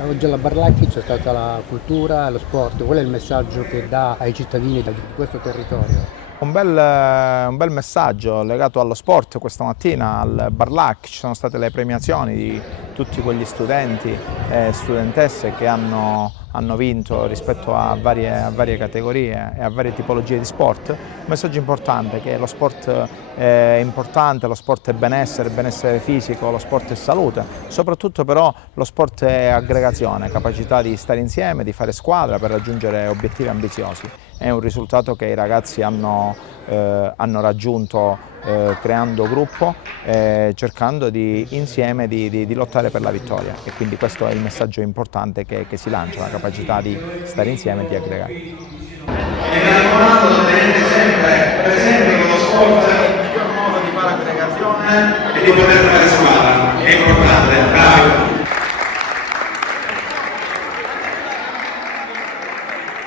Oggi alla Barlacchi c'è stata la cultura e lo sport, qual è il messaggio che dà ai cittadini di questo territorio? Un bel messaggio legato allo sport questa mattina al Barlac, ci sono state le premiazioni di tutti quegli studenti e studentesse che hanno vinto rispetto a varie categorie e a varie tipologie di sport. Un messaggio importante che lo sport è importante, lo sport è benessere fisico, lo sport è salute, soprattutto però lo sport è aggregazione, capacità di stare insieme, di fare squadra per raggiungere obiettivi ambiziosi. È un risultato che i ragazzi hanno raggiunto creando gruppo, cercando insieme di lottare per la vittoria e quindi questo è il messaggio importante che si lancia, la capacità di stare insieme e di aggregare. E mi raccomando, tenete sempre presente che lo sport è il miglior modo di fare aggregazione e di poter fare squadra, è importante, bravi!